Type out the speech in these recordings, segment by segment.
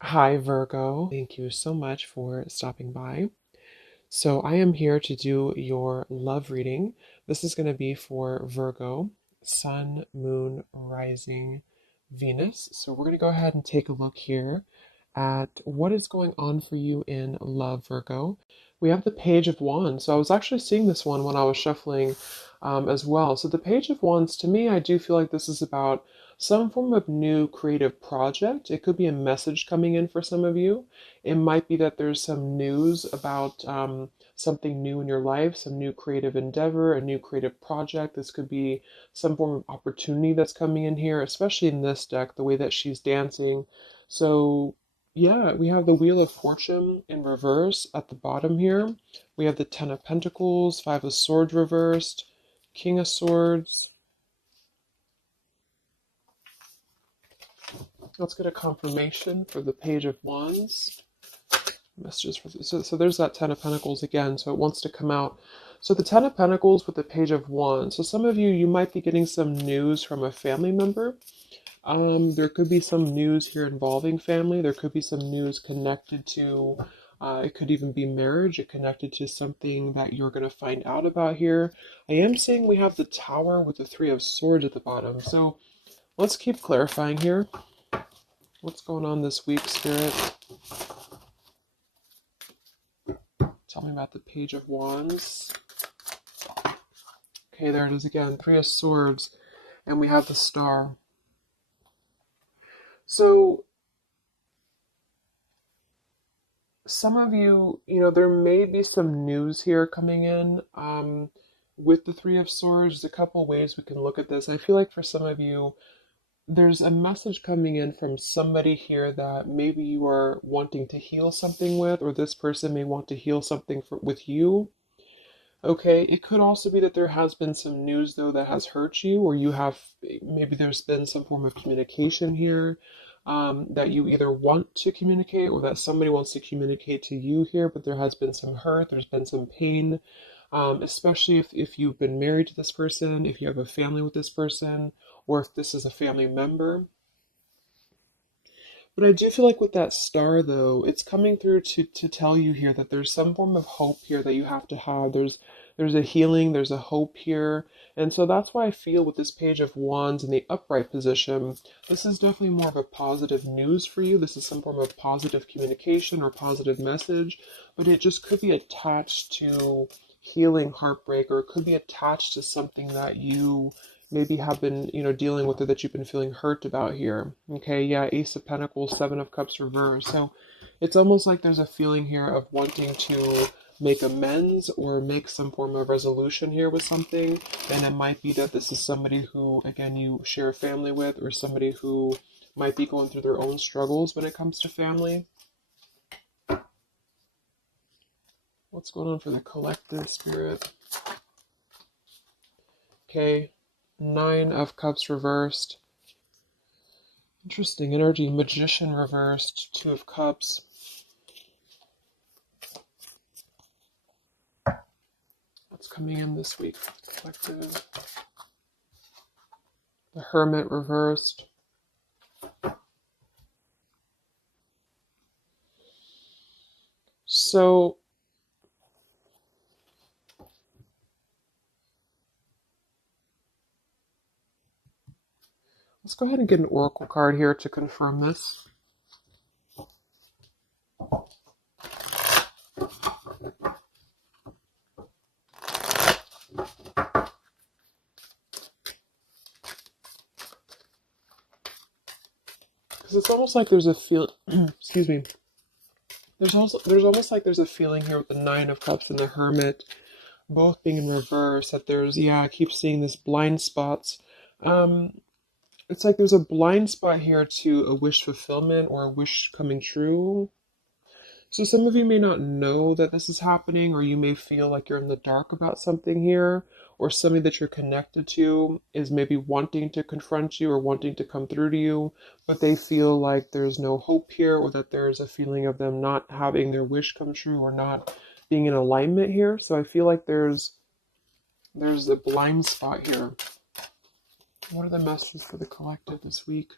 Hi, Virgo. Thank you so much for stopping by. So, I am here to do your love reading. This is going to be for Virgo, Sun, Moon, Rising, Venus. So, we're going to go ahead and take a look here at what is going on for you in love, Virgo. We have the Page of Wands. So, I was actually seeing this one when I was shuffling as well. So, the Page of Wands, to me, I do feel like this is about some form of new creative project. It could be a message coming in for some of you. It might be that there's some news about something new in your life, some new creative endeavor, a new creative project. This could be some form of opportunity that's coming in here, especially in this deck, the way that she's dancing. So, yeah, we have the Wheel of Fortune in reverse at the bottom here. We have the Ten of Pentacles, Five of Swords reversed, King of Swords. Let's get a confirmation for the Page of Wands. Messages for so there's that Ten of Pentacles again, so it wants to come out. So the Ten of Pentacles with the Page of Wands. So some of you might be getting some news from a family member. There could be some news here involving family. There could be some news connected to, it could even be marriage. It connected to something that you're going to find out about here. I am seeing we have the Tower with the Three of Swords at the bottom. So let's keep clarifying here. What's going on this week, Spirit? Tell me about the Page of Wands. Okay, there it is again. Three of Swords. And we have the Star. So, some of you, there may be some news here coming in with the Three of Swords. There's a couple ways we can look at this. I feel like for some of you, there's a message coming in from somebody here that maybe you are wanting to heal something with, or this person may want to heal something with you. Okay, it could also be that there has been some news though that has hurt you, or you have maybe there's been some form of communication here that you either want to communicate or that somebody wants to communicate to you here, but there has been some hurt, there's been some pain, especially if you've been married to this person, if you have a family with this person, or if this is a family member. But I do feel like with that star, though, it's coming through to tell you here that there's some form of hope here that you have to have. There's a healing, there's a hope here. And so that's why I feel with this Page of Wands in the upright position, this is definitely more of a positive news for you. This is some form of positive communication or positive message, but it just could be attached to healing heartbreak, or it could be attached to something that you maybe have been, dealing with, or that you've been feeling hurt about here. Okay, yeah, Ace of Pentacles, Seven of Cups reverse. So it's almost like there's a feeling here of wanting to make amends or make some form of resolution here with something. And it might be that this is somebody who, again, you share a family with, or somebody who might be going through their own struggles when it comes to family. What's going on for the collective, Spirit? Okay, Nine of Cups reversed. Interesting energy. Magician reversed. Two of Cups. What's coming in this week? Collective. The Hermit reversed. So let's go ahead and get an oracle card here to confirm this. Because it's almost like there's a feel. Excuse me. There's almost like there's a feeling here with the Nine of Cups and the Hermit, both being in reverse. That I keep seeing this blind spots. It's like there's a blind spot here to a wish fulfillment or a wish coming true. So some of you may not know that this is happening, or you may feel like you're in the dark about something here, or somebody that you're connected to is maybe wanting to confront you or wanting to come through to you, but they feel like there's no hope here, or that there's a feeling of them not having their wish come true or not being in alignment here. So I feel like there's a blind spot here. What are the messages for the collective this week?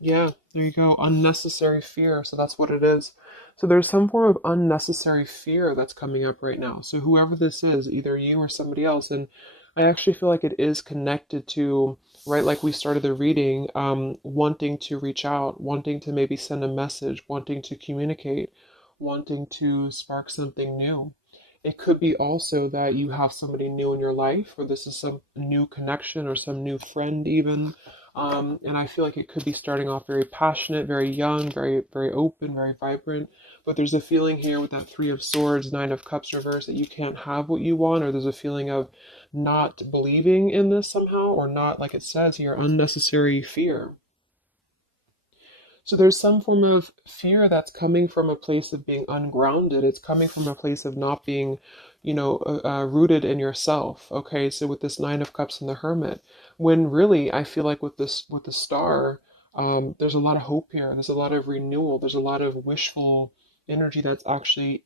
Yeah, there you go. Unnecessary fear. So that's what it is. So there's some form of unnecessary fear that's coming up right now. So whoever this is, either you or somebody else, and I actually feel like it is connected to, right, like we started the reading, wanting to reach out, wanting to maybe send a message, wanting to communicate, wanting to spark something new. It could be also that you have somebody new in your life, or this is some new connection or some new friend even. And I feel like it could be starting off very passionate, very young, very, very open, very vibrant. But there's a feeling here with that Three of Swords, Nine of Cups reverse that you can't have what you want, or there's a feeling of not believing in this somehow, or not, like it says here, unnecessary fear. So there's some form of fear that's coming from a place of being ungrounded. It's coming from a place of not being, rooted in yourself. Okay, so with this Nine of Cups and the Hermit, when really I feel like with the Star, there's a lot of hope here. There's a lot of renewal. There's a lot of wishful energy that's actually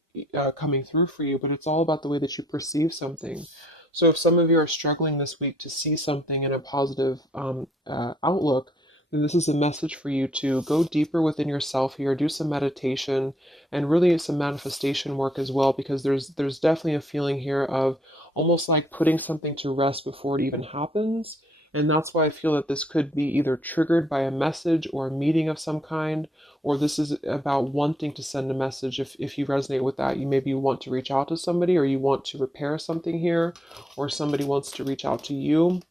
coming through for you. But it's all about the way that you perceive something. So if some of you are struggling this week to see something in a positive outlook, then this is a message for you to go deeper within yourself here, do some meditation and really some manifestation work as well, because there's definitely a feeling here of almost like putting something to rest before it even happens. And that's why I feel that this could be either triggered by a message or a meeting of some kind, or this is about wanting to send a message. If you resonate with that, you maybe want to reach out to somebody, or you want to repair something here, or somebody wants to reach out to you.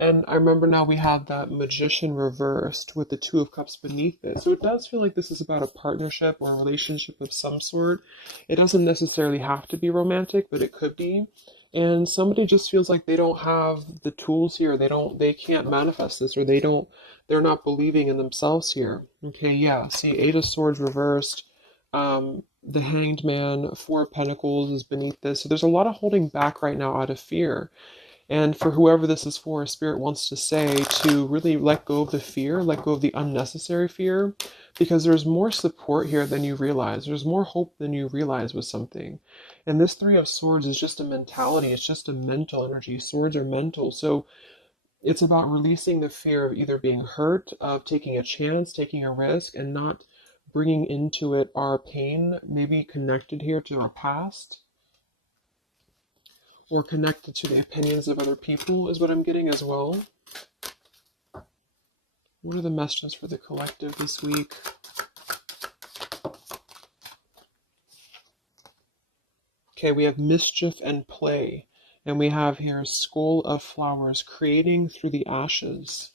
And I remember now we have that Magician reversed with the Two of Cups beneath it. So it does feel like this is about a partnership or a relationship of some sort. It doesn't necessarily have to be romantic, but it could be. And somebody just feels like they don't have the tools here. They can't manifest this, or they're not believing in themselves here. Okay, yeah. See, Eight of Swords reversed. The Hanged Man, Four of Pentacles is beneath this. So there's a lot of holding back right now out of fear. And for whoever this is for, Spirit wants to say to really let go of the fear, let go of the unnecessary fear, because there's more support here than you realize. There's more hope than you realize with something. And this Three of Swords is just a mentality, it's just a mental energy. Swords are mental. So it's about releasing the fear of either being hurt, of taking a chance, taking a risk, and not bringing into it our pain, maybe connected here to our past or connected to the opinions of other people, is what I'm getting as well. What are the messages for the collective this week? Okay, we have mischief and play. And we have here Skull of Flowers, creating through the ashes.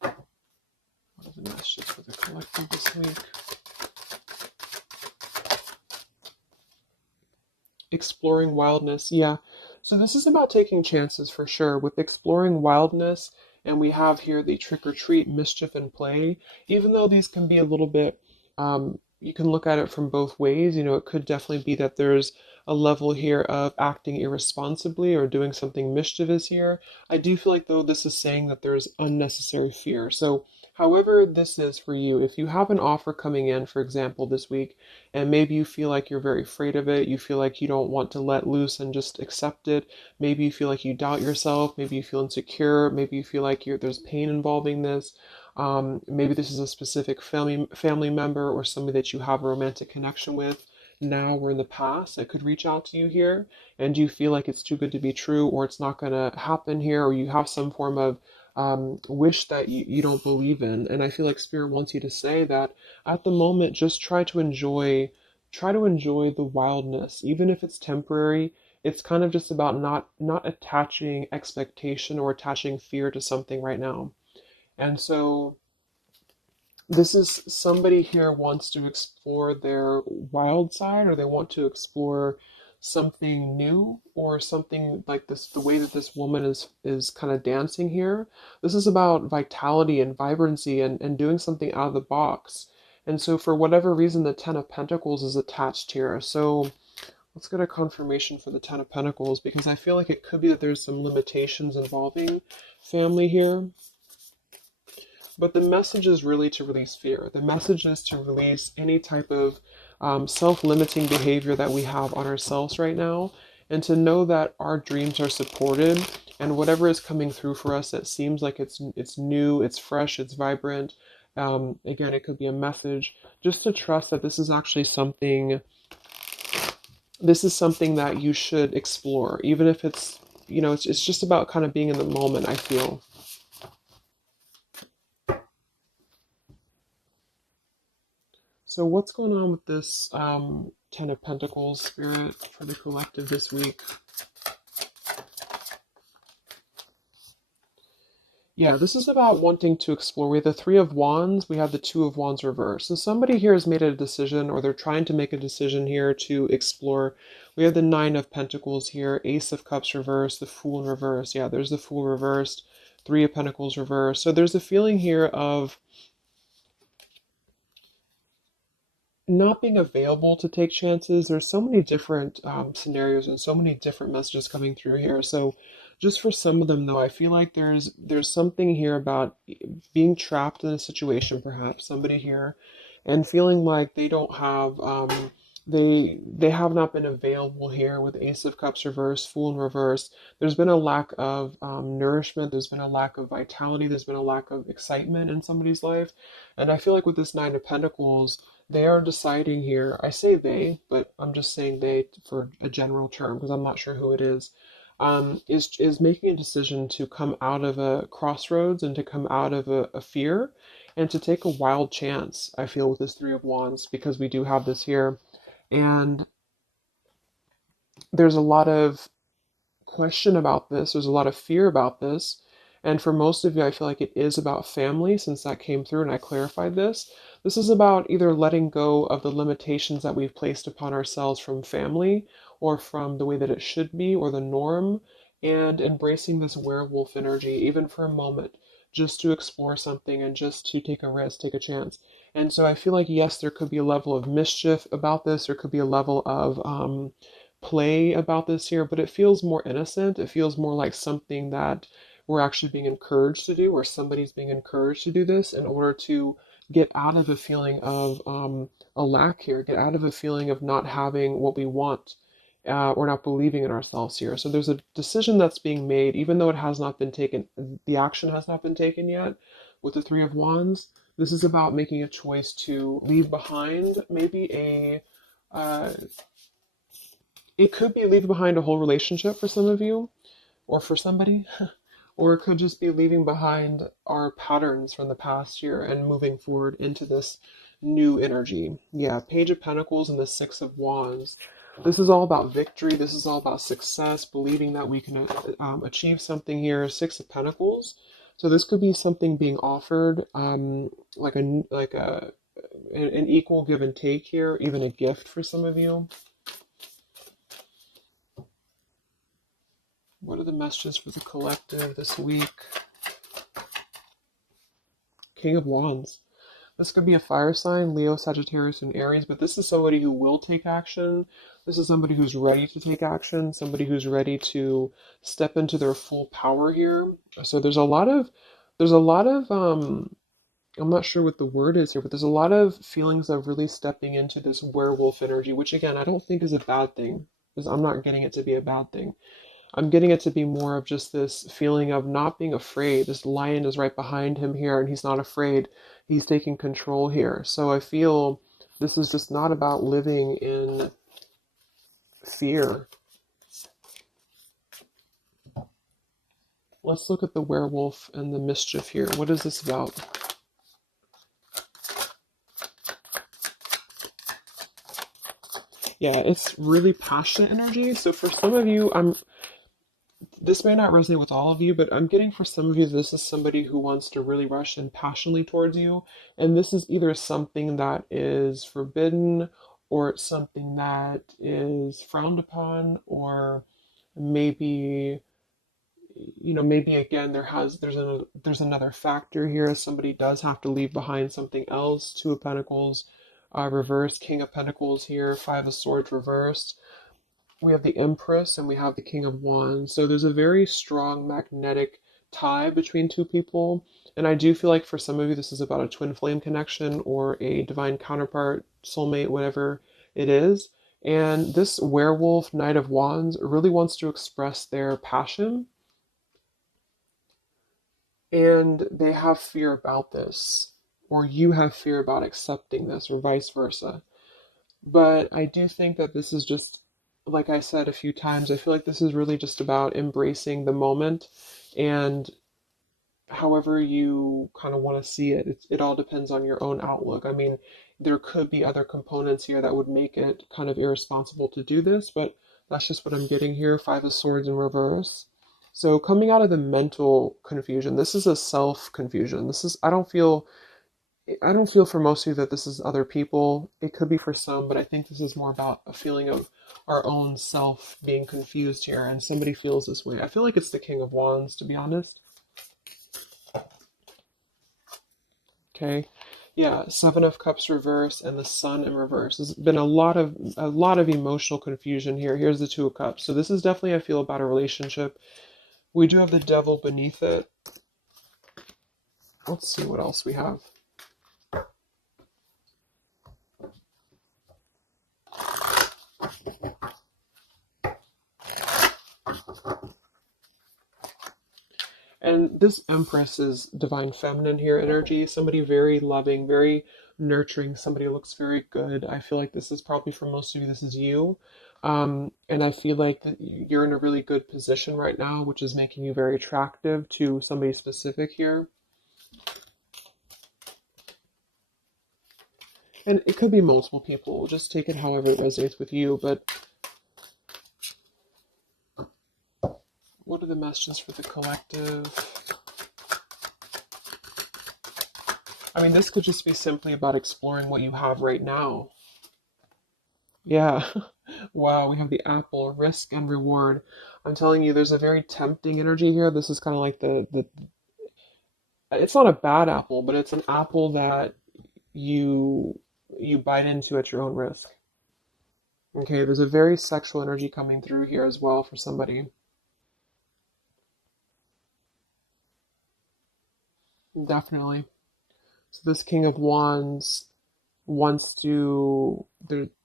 What are the messages for the collective this week? Exploring wildness. Yeah. So this is about taking chances for sure with exploring wildness. And we have here the trick or treat, mischief and play. Even though these can be a little bit, you can look at it from both ways. It could definitely be that there's a level here of acting irresponsibly or doing something mischievous here. I do feel like, though, this is saying that there's unnecessary fear. So however this is for you, if you have an offer coming in, for example, this week, and maybe you feel like you're very afraid of it, you feel like you don't want to let loose and just accept it, maybe you feel like you doubt yourself, maybe you feel insecure, maybe you feel like there's pain involving this, maybe this is a specific family member or somebody that you have a romantic connection with now or in the past that could reach out to you here, and you feel like it's too good to be true, or it's not going to happen here, or you have some form of wish that you don't believe in. And I feel like Spirit wants you to say that at the moment, just try to enjoy the wildness, even if it's temporary. It's kind of just about not attaching expectation or attaching fear to something right now. And so this is somebody here wants to explore their wild side, or they want to explore something new, or something like this. The way that this woman is kind of dancing here, this is about vitality and vibrancy, and doing something out of the box. And so for whatever reason, the Ten of Pentacles is attached here. So let's get a confirmation for the Ten of Pentacles, because I feel like it could be that there's some limitations involving family here. But the message is really to release fear. The message is to release any type of self-limiting behavior that we have on ourselves right now, and to know that our dreams are supported, and whatever is coming through for us that seems like it's new, it's fresh, it's vibrant. Again, it could be a message. Just to trust that this is actually something. This is something that you should explore, even if it's, it's just about kind of being in the moment, I feel. So what's going on with this Ten of Pentacles spirit for the collective this week? Yeah, this is about wanting to explore. We have the Three of Wands, we have the Two of Wands reverse. So somebody here has made a decision, or they're trying to make a decision here to explore. We have the Nine of Pentacles here, Ace of Cups reversed, the Fool in reverse. Yeah, there's the Fool reversed, Three of Pentacles reversed. So there's a feeling here of not being available to take chances. There's so many different scenarios and so many different messages coming through here. So just for some of them though, I feel like there's something here about being trapped in a situation, perhaps somebody here, and feeling like they don't have they have not been available here with Ace of Cups reverse, Fool in reverse. There's been a lack of nourishment. There's been a lack of vitality. There's been a lack of excitement in somebody's life. And I feel like with this Nine of Pentacles, they are deciding here. I say they, but I'm just saying they for a general term because I'm not sure who it is. Is making a decision to come out of a crossroads and to come out of a fear and to take a wild chance. I feel with this Three of Wands, because we do have this here, and there's a lot of question about this. There's a lot of fear about this. And for most of you, I feel like it is about family, since that came through and I clarified this. This is about either letting go of the limitations that we've placed upon ourselves from family or from the way that it should be or the norm, and embracing this werewolf energy, even for a moment, just to explore something and just to take a risk, take a chance. And so I feel like, yes, there could be a level of mischief about this. There could be a level of play about this here, but it feels more innocent. It feels more like something that we're actually being encouraged to do, or somebody's being encouraged to do this in order to get out of a feeling of a lack here, get out of a feeling of not having what we want, or not believing in ourselves here. So there's a decision that's being made, even though it has not been taken, the action has not been taken yet with the Three of Wands. This is about making a choice to leave behind maybe it could be leaving behind a whole relationship for some of you, or for somebody, or it could just be leaving behind our patterns from the past year and moving forward into this new energy. Yeah, Page of Pentacles and the Six of Wands. This is all about victory. This is all about success, believing that we can achieve something here. Six of Pentacles. So this could be something being offered, like an equal give and take here, even a gift for some of you. What are the messages for the collective this week? King of Wands. This could be a fire sign, Leo, Sagittarius, and Aries, but this is somebody who will take action. This is somebody who's ready to take action, somebody who's ready to step into their full power here. So there's a lot of I'm not sure what the word is here, but there's a lot of feelings of really stepping into this werewolf energy, which again, I don't think is a bad thing, because I'm not getting it to be a bad thing. I'm getting it to be more of just this feeling of not being afraid. This lion is right behind him here, and he's not afraid. He's taking control here. So I feel this is just not about living in fear. Let's look at the werewolf and the mischief here. What is this about? Yeah, it's really passionate energy. So for some of you, this may not resonate with all of you, but I'm getting for some of you, this is somebody who wants to really rush in passionately towards you. And this is either something that is forbidden, or it's something that is frowned upon, or maybe, maybe again, there's another factor here. Somebody does have to leave behind something else. Two of Pentacles reversed, King of Pentacles here, Five of Swords reversed. We have the Empress and we have the King of Wands. So there's a very strong magnetic tie between two people. And I do feel like for some of you, this is about a twin flame connection or a divine counterpart, soulmate, whatever it is. And this werewolf, Knight of Wands, really wants to express their passion. And they have fear about this, or you have fear about accepting this, or vice versa. But I do think that this is just, like I said a few times, I feel like this is really just about embracing the moment, and however you kind of want to see it. It all depends on your own outlook. I mean, there could be other components here that would make it kind of irresponsible to do this, but that's just what I'm getting here. Five of Swords in reverse. So coming out of the mental confusion, this is a self confusion. This is, I don't feel for most of you that this is other people. It could be for some, but I think this is more about a feeling of our own self being confused here, and somebody feels this way. I feel like it's the King of Wands, to be honest. Okay. Yeah, Seven of Cups reverse and the Sun in reverse. There's been a lot of emotional confusion here. Here's the Two of Cups. So this is definitely, I feel, about a relationship. We do have the Devil beneath it. Let's see what else we have. And this Empress is divine feminine here energy. Somebody very loving, very nurturing. Somebody who looks very good. I feel like this is probably for most of you, this is you. And I feel like that you're in a really good position right now, which is making you very attractive to somebody specific here. And it could be multiple people. Just take it however it resonates with you. But what are the messages for the collective? I mean, this could just be simply about exploring what you have right now. Yeah. Wow, we have the apple, risk and reward. I'm telling you, there's a very tempting energy here. This is kind of like the it's not a bad apple, but it's an apple that you bite into at your own risk. Okay, there's a very sexual energy coming through here as well for somebody. Definitely. So this King of Wands wants to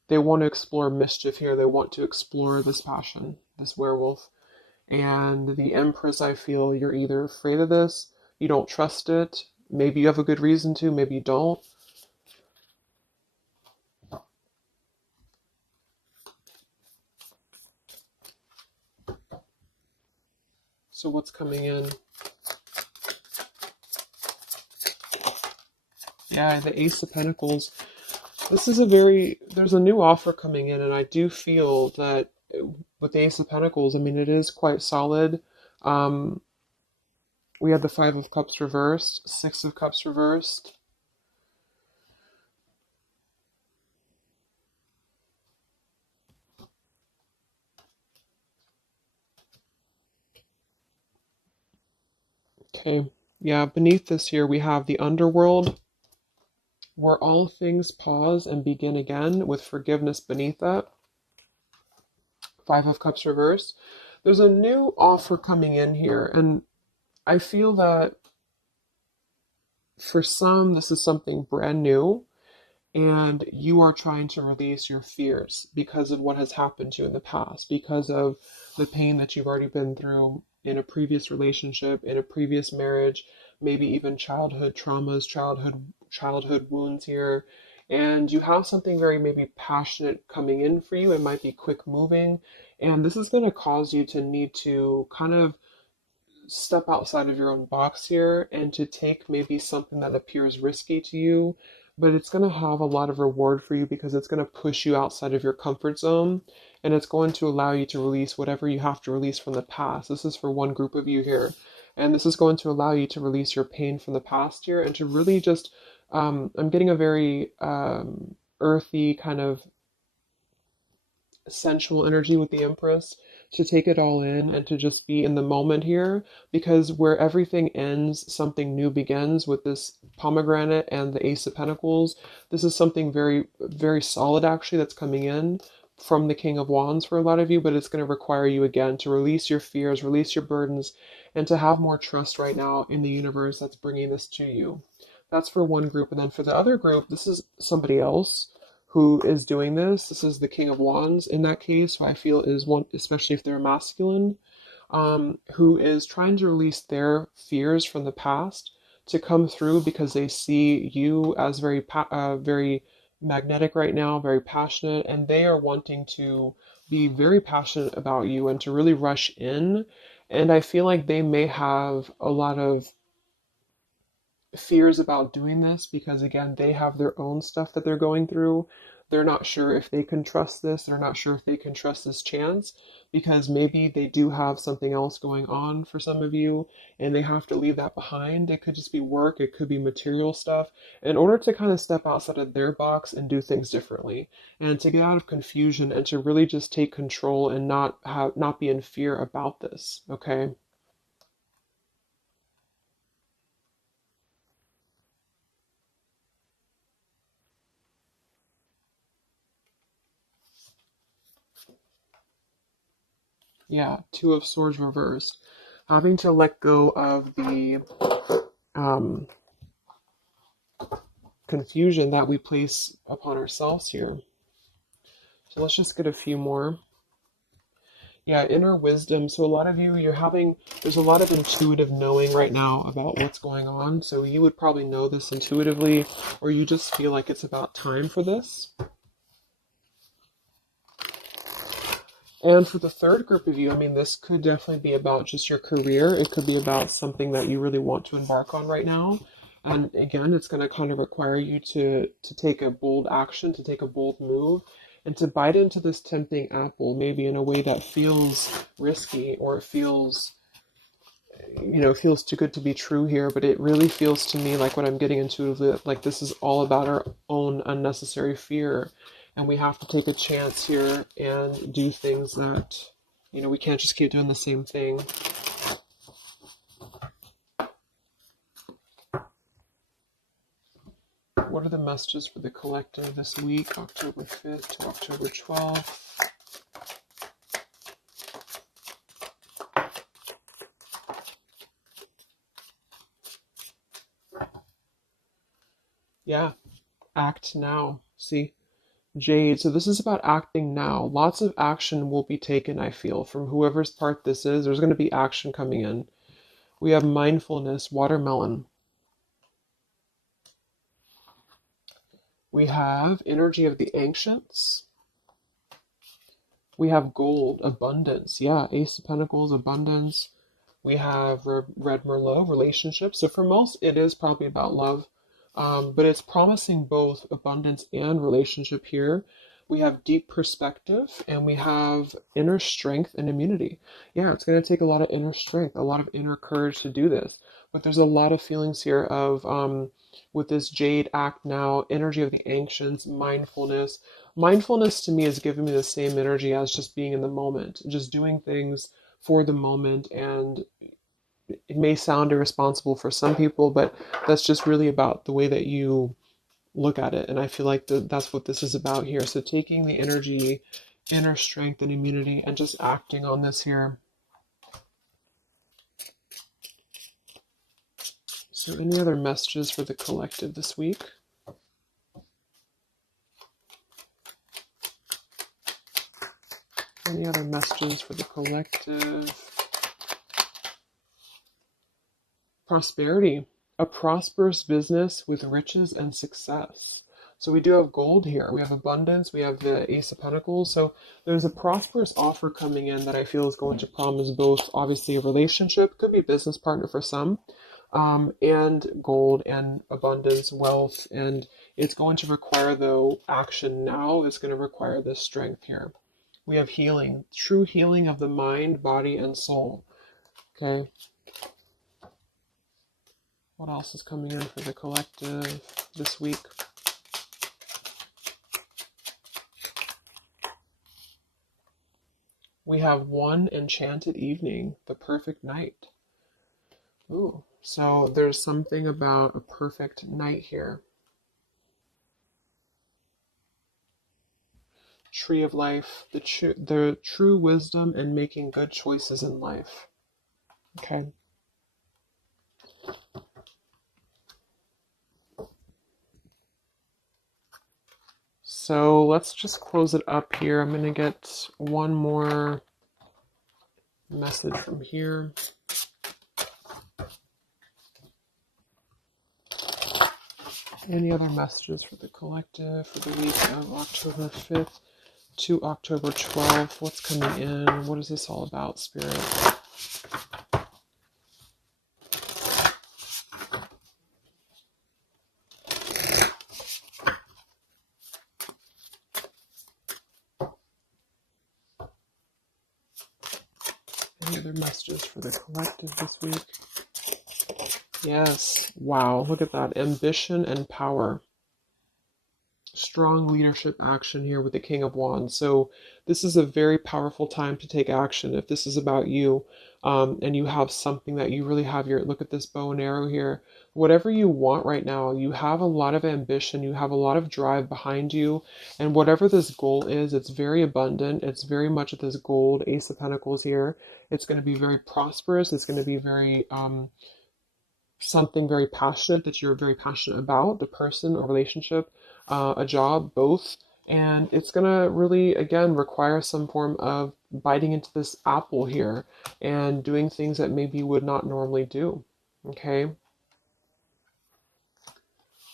they want to explore mischief here. They want to explore this passion, this werewolf. And the Empress, I feel you're either afraid of this, you don't trust it, maybe you have a good reason to, maybe you don't. So what's coming in? Yeah, the Ace of Pentacles. This is there's a new offer coming in, and I do feel that with the Ace of Pentacles, I mean, it is quite solid. Um, we have the Five of Cups reversed, Six of Cups reversed. Okay, yeah, beneath this here, we have the Underworld, where all things pause and begin again, with forgiveness beneath that. Five of Cups reversed. There's a new offer coming in here, and I feel that for some, this is something brand new, and you are trying to release your fears because of what has happened to you in the past, because of the pain that you've already been through in a previous relationship, in a previous marriage, maybe even childhood traumas, childhood wounds here. And you have something very maybe passionate coming in for you. It might be quick moving, and this is going to cause you to need to kind of step outside of your own box here and to take maybe something that appears risky to you, but it's going to have a lot of reward for you because it's going to push you outside of your comfort zone, and it's going to allow you to release whatever you have to release from the past. This is for one group of you here, and this is going to allow you to release your pain from the past here and to really just I'm getting a very earthy kind of sensual energy with the Empress, to take it all in and to just be in the moment here, because where everything ends, something new begins with this pomegranate and the Ace of Pentacles. This is something very, very solid actually that's coming in from the King of Wands for a lot of you, but it's going to require you again to release your fears, release your burdens, and to have more trust right now in the universe that's bringing this to you. That's for one group. And then for the other group, this is somebody else who is doing this. This is the King of Wands in that case, who I feel is one, especially if they're masculine, who is trying to release their fears from the past to come through because they see you as very magnetic right now, very passionate, and they are wanting to be very passionate about you and to really rush in. And I feel like they may have a lot of fears about doing this because again they have their own stuff that they're going through. They're not sure if they can trust this. They're not sure if they can trust this chance because maybe they do have something else going on for some of you and they have to leave that behind. It could just be work, it could be material stuff in order to kind of step outside of their box and do things differently and to get out of confusion and to really just take control and not be in fear about this, okay? Yeah, Two of Swords reversed. Having to let go of the um, confusion that we place upon ourselves here. So let's just get a few more. Yeah, inner wisdom. So a lot of you, there's a lot of intuitive knowing right now about what's going on. So you would probably know this intuitively, or you just feel like it's about time for this. And for the third group of you, I mean, this could definitely be about just your career. It could be about something that you really want to embark on right now. And again, it's going to kind of require you to take a bold action, to take a bold move, and to bite into this tempting apple, maybe in a way that feels risky or it feels, feels too good to be true here. But it really feels to me like what I'm getting intuitively, like this is all about our own unnecessary fear and we have to take a chance here and do things that, we can't just keep doing the same thing. What are the messages for the collective this week, October 5th to October 12th? Yeah, act now. See? Jade. So this is about acting now. Lots of action will be taken, I feel, from whoever's part this is. There's going to be action coming in. We have mindfulness, watermelon. We have energy of the ancients. We have gold, abundance. Yeah, Ace of Pentacles, abundance. We have Red Merlot, relationships. So for most, it is probably about love, but it's promising both abundance and relationship here. We have deep perspective and we have inner strength and immunity. Yeah, it's going to take a lot of inner strength, a lot of inner courage to do this. But there's a lot of feelings here of, with this Jade act now, energy of the ancients, mindfulness. Mindfulness to me is giving me the same energy as just being in the moment, just doing things for the moment. And it may sound irresponsible for some people, but that's just really about the way that you look at it. And I feel like that's what this is about here. So taking the energy, inner strength and immunity and just acting on this here. So any other messages for the collective this week? Any other messages for the collective? Prosperity, a prosperous business with riches and success. So we do have gold here. We have abundance. We have the Ace of Pentacles. So there's a prosperous offer coming in that I feel is going to promise both, obviously, a relationship, could be a business partner for some, and gold and abundance, wealth. And it's going to require, though, action now. It's going to require this strength here. We have healing, true healing of the mind, body, and soul. Okay. What else is coming in for the collective this week? We have one enchanted evening, the perfect night. Ooh, so there's something about a perfect night here. Tree of life, the true wisdom and making good choices in life. Okay. So let's just close it up here. I'm going to get one more message from here. Any other messages for the collective for the week of October 5th to October 12th? What's coming in? What is this all about, Spirit? Any other messages for the collective this week? Yes. Wow. Look at that. Ambition and power. Strong leadership action here with the King of Wands. So this is a very powerful time to take action. If this is about you, and you have something that you really have your, look at this bow and arrow here, whatever you want right now, you have a lot of ambition, you have a lot of drive behind you, and whatever this goal is, it's very abundant. It's very much this gold, Ace of Pentacles here. It's going to be very prosperous. It's going to be very, something very passionate that you're very passionate about, the person, a relationship, a job, both. And it's going to really, again, require some form of biting into this apple here and doing things that maybe you would not normally do. Okay?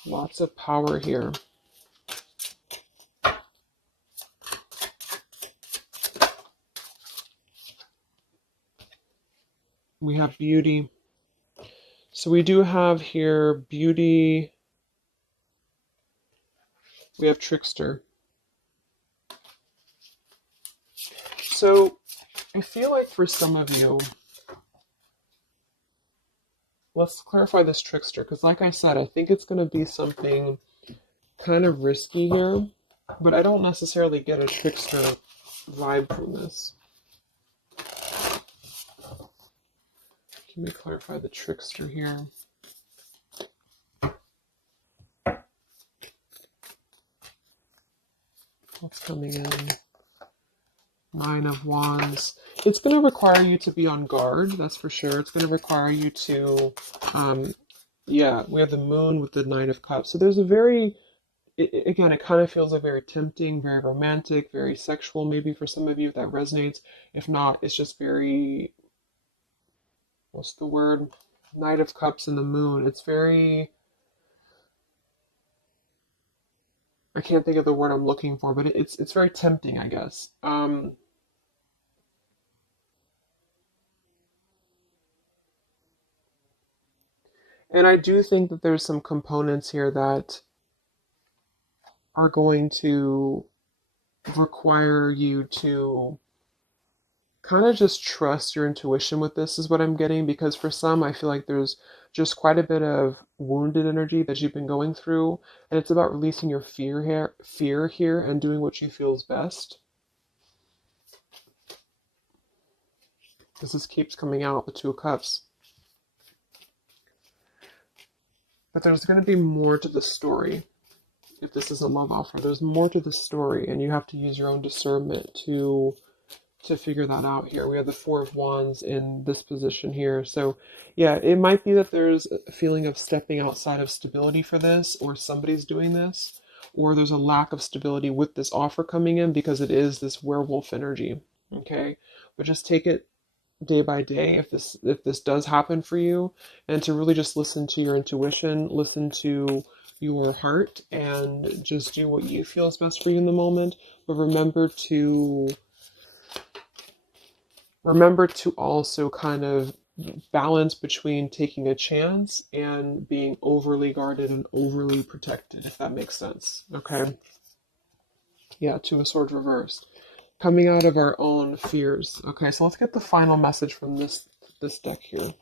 Lots of power here. We have beauty. So we do have here beauty. We have trickster. So I feel like for some of you, let's clarify this trickster, because like I said, I think it's going to be something kind of risky here, but I don't necessarily get a trickster vibe from this. Let me clarify the trickster here. What's coming in? Nine of Wands. It's going to require you to be on guard, that's for sure. It's going to require you to, yeah, we have the Moon with the Nine of Cups. So there's a very, again, it kind of feels like very tempting, very romantic, very sexual, maybe for some of you if that resonates. If not, it's just very, what's the word? Knight of Cups and the Moon. It's very, I can't think of the word I'm looking for, but it's very tempting, I guess. And I do think that there's some components here that are going to require you to kind of just trust your intuition with this, is what I'm getting, because for some, I feel like there's just quite a bit of wounded energy that you've been going through, and it's about releasing your fear here and doing what you feel is best. This keeps coming out, the Two of Cups. But there's going to be more to the story. If this is a love offer, there's more to the story, and you have to use your own discernment to figure that out here. We have the Four of Wands in this position here. So yeah, it might be that there's a feeling of stepping outside of stability for this, or somebody's doing this, or there's a lack of stability with this offer coming in because it is this werewolf energy. Okay, but just take it day by day if this does happen for you, and to really just listen to your intuition, listen to your heart, and just do what you feel is best for you in the moment. But remember to also kind of balance between taking a chance and being overly guarded and overly protected, if that makes sense. Okay, yeah, Two of Swords reversed, coming out of our own fears. Okay, so let's get the final message from this deck here.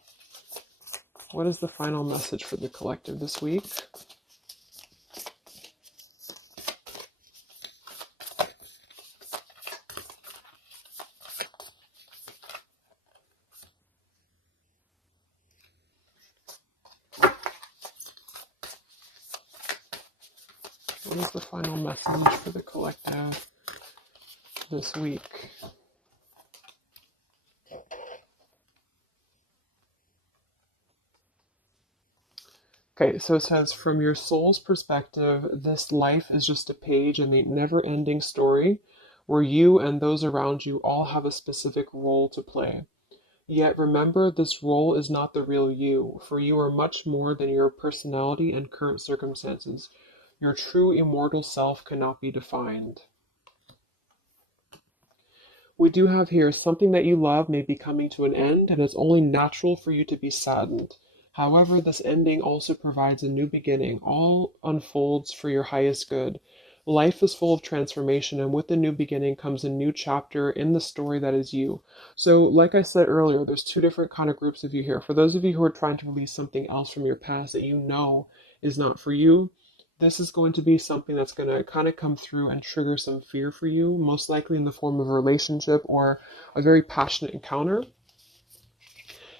What is the final message for the collective this week? What is the final message for the collective this week. Okay, so it says, from your soul's perspective, this life is just a page in the never-ending story where you and those around you all have a specific role to play. Yet remember, this role is not the real you, for you are much more than your personality and current circumstances. Your true immortal self cannot be defined. We do have here something that you love may be coming to an end, and it's only natural for you to be saddened. However, this ending also provides a new beginning. All unfolds for your highest good. Life is full of transformation, and with the new beginning comes a new chapter in the story that is you. So, like I said earlier, there's two different kind of groups of you here. For those of you who are trying to release something else from your past that you know is not for you, this is going to be something that's going to kind of come through and trigger some fear for you, most likely in the form of a relationship or a very passionate encounter.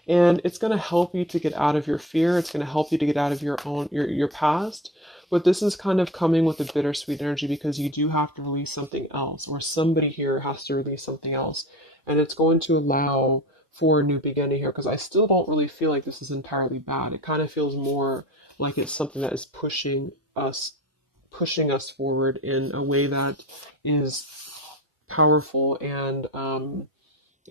And it's going to help you to get out of your fear. It's going to help you to get out of your past. But this is kind of coming with a bittersweet energy because you do have to release something else, or somebody here has to release something else. And it's going to allow for a new beginning here, because I still don't really feel like this is entirely bad. It kind of feels more like it's something that is pushing us forward in a way that is powerful and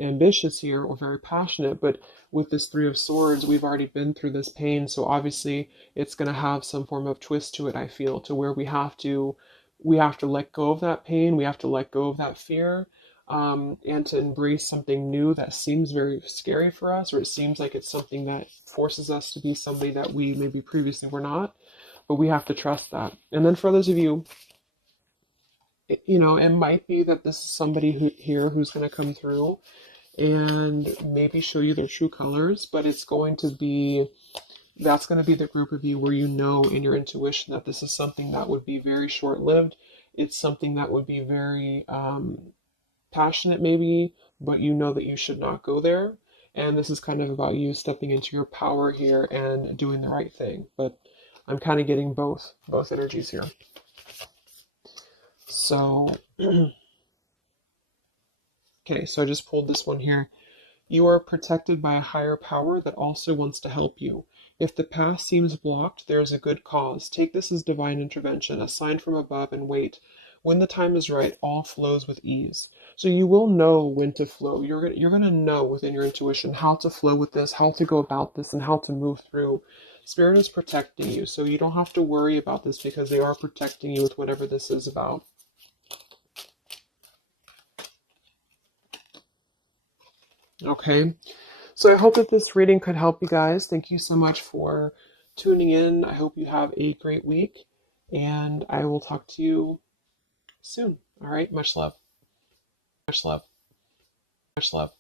ambitious here, or very passionate. But with this Three of Swords, we've already been through this pain, so obviously it's going to have some form of twist to it, I feel, to where we have to let go of that pain, we have to let go of that fear, and to embrace something new that seems very scary for us, or it seems like it's something that forces us to be somebody that we maybe previously were not. But we have to trust that. And then for those of you, it might be that this is somebody who's going to come through and maybe show you their true colors, but that's going to be the group of you where you know in your intuition that this is something that would be very short-lived. It's something that would be very passionate maybe, but you know that you should not go there. And this is kind of about you stepping into your power here and doing the right thing. But I'm kind of getting both energies here. So, okay, so I just pulled this one here. You are protected by a higher power that also wants to help you. If the path seems blocked, there is a good cause. Take this as divine intervention, a sign from above, and wait. When the time is right, all flows with ease. So you will know when to flow. You're gonna know within your intuition how to flow with this, how to go about this, and how to move through. Spirit is protecting you, so you don't have to worry about this because they are protecting you with whatever this is about. Okay. So I hope that this reading could help you guys. Thank you so much for tuning in. I hope you have a great week, and I will talk to you soon. All right. Much love. Much love. Much love.